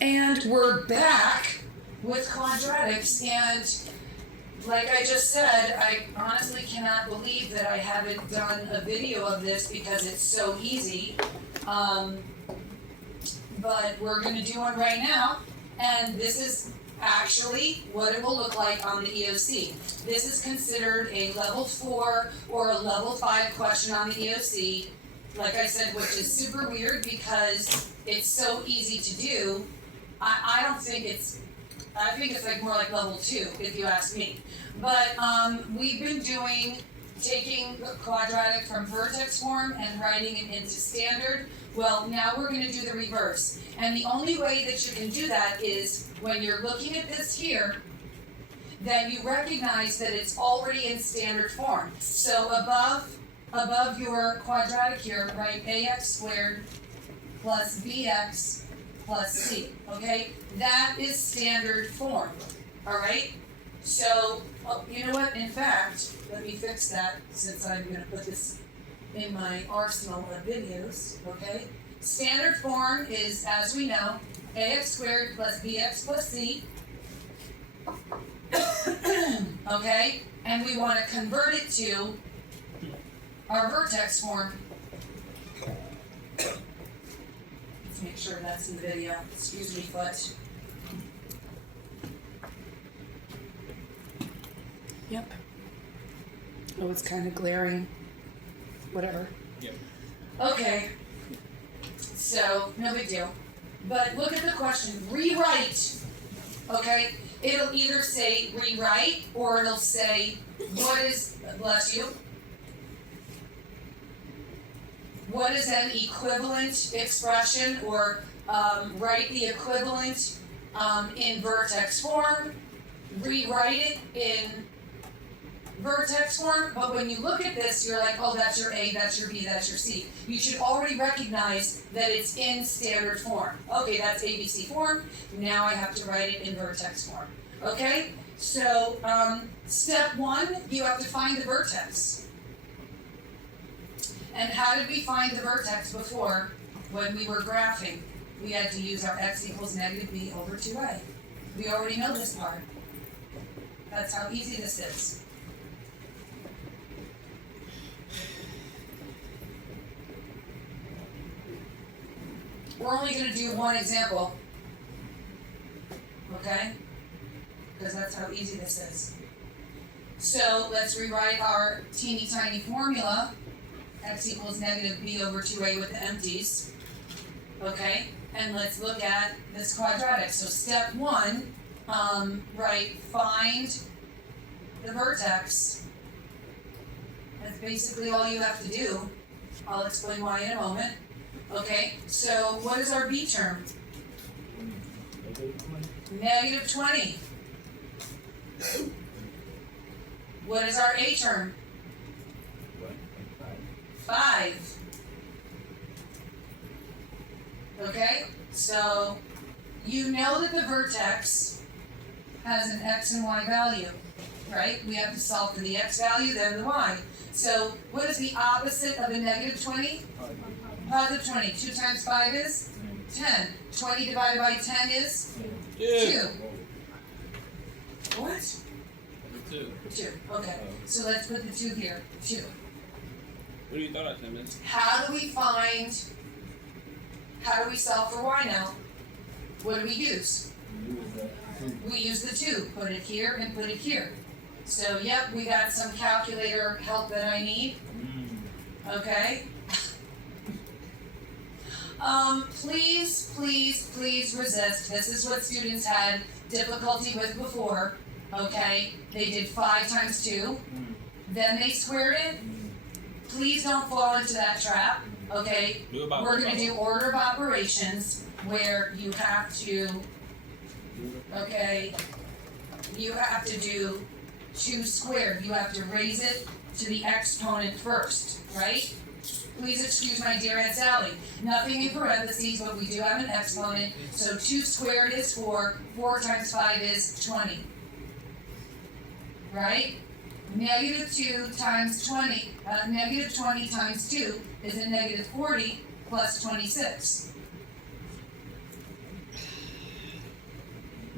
And we're back with quadratics, and like I just said, I honestly cannot believe that I haven't done a video of this because it's so easy. But we're gonna do one right now, and this is actually what it will look like on the EOC. This is considered a level 4 or a level 5 question on the EOC. Like I said, which is super weird because it's so easy to do. I don't think I think it's like more like level 2, if you ask me. But we've been taking the quadratic from vertex form and writing it into standard. Well, now we're going to do the reverse. And the only way that you can do that is when you're looking at this here, that you recognize that it's already in standard form. So above your quadratic here, write ax squared plus bx plus c, okay? That is standard form, all right? So, you know what, in fact, let me fix that since I'm gonna put this in my arsenal of videos, okay? Standard form is, as we know, ax squared plus bx plus c, okay? And we wanna convert it to our vertex form. Let's make sure that's in the video. Excuse me, foot. Yep. Oh, it's kind of glaring. Whatever. Yep. Okay. So, no big deal. But look at the question. Rewrite. Okay? It'll either say rewrite or it'll say, what is, bless you, what is an equivalent expression, or write the equivalent in vertex form, rewrite it in vertex form, but when you look at this, you're like, oh, that's your A, that's your B, that's your C. You should already recognize that it's in standard form. Okay, that's ABC form, now I have to write it in vertex form. Okay, so step 1, you have to find the vertex. And how did we find the vertex before when we were graphing? We had to use our x equals negative b over 2a. We already know this part. That's how easy this is. We're only going to do one example, okay? Because that's how easy this is. So let's rewrite our teeny tiny formula. X equals negative b over 2a with the empties, okay? And let's look at this quadratic. So step 1, find the vertex. That's basically all you have to do. I'll explain why in a moment. Okay, so what is our b term? Negative 20. What is our a term? 5. Okay, so you know that the vertex has an x and y value, right? We have to solve for the x value, then the y. So what is the opposite of a negative 20? Positive 20. 2 times 5 is 10. 20 divided by 10 is 2. What? 2. 2. Okay, so let's put the 2 here. 2. What do you thought I said, man? How do we solve for y now? What do we use? We use the 2. Put it here and put it here. So, yep, we got some calculator help that I need. Okay. Please resist. This is what students had difficulty with before. Okay. They did 5 times 2. Then they squared it. Please don't fall into that trap, okay? We're going to do order of operations where you have to, okay, you have to do 2 squared. You have to raise it to the exponent first, right? Please excuse my dear Aunt Sally. Nothing in parentheses, but we do have an exponent. So 2 squared is 4. 4 times 5 is 20, right? Negative 2 times 20, negative 20 times 2 is a negative 40 plus 26.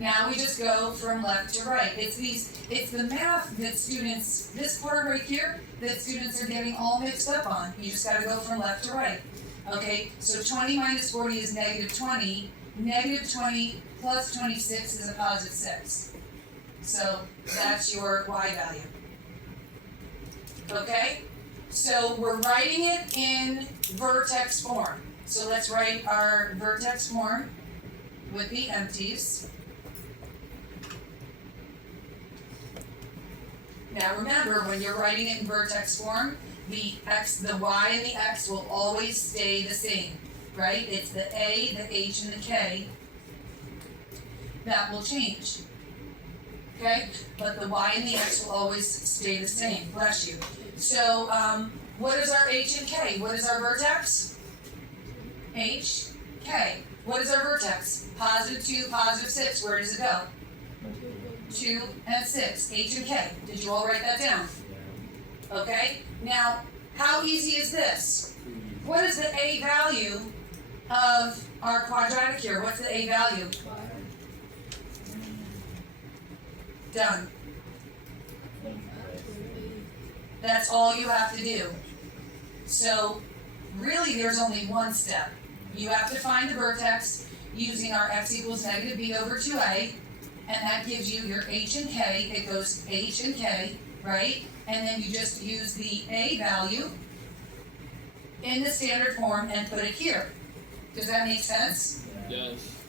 Now we just go from left to right. It's the math that students, this part right here, that students are getting all mixed up on. You just gotta go from left to right. Okay, so 20 minus 40 is negative 20. Negative 20 plus 26 is a positive 6. So that's your y value. Okay? So we're writing it in vertex form. So let's write our vertex form with the empties. Now remember, when you're writing it in vertex form, the y and the x will always stay the same, right? It's the a, the h, and the k that will change. Okay? But the y and the x will always stay the same. Bless you. So, what is our h and k? What is our vertex? H, k. What is our vertex? Positive 2, positive 6. Where does it go? 2 and 6. H and k. Did you all write that down? Okay? Now, how easy is this? What is the a value of our quadratic here? What's the a value? Done. That's all you have to do. So, really there's only one step. You have to find the vertex using our x equals negative b over 2a, and that gives you your h and k. It goes h and k, right? And then you just use the a value in the standard form and put it here. Does that make sense? Yes.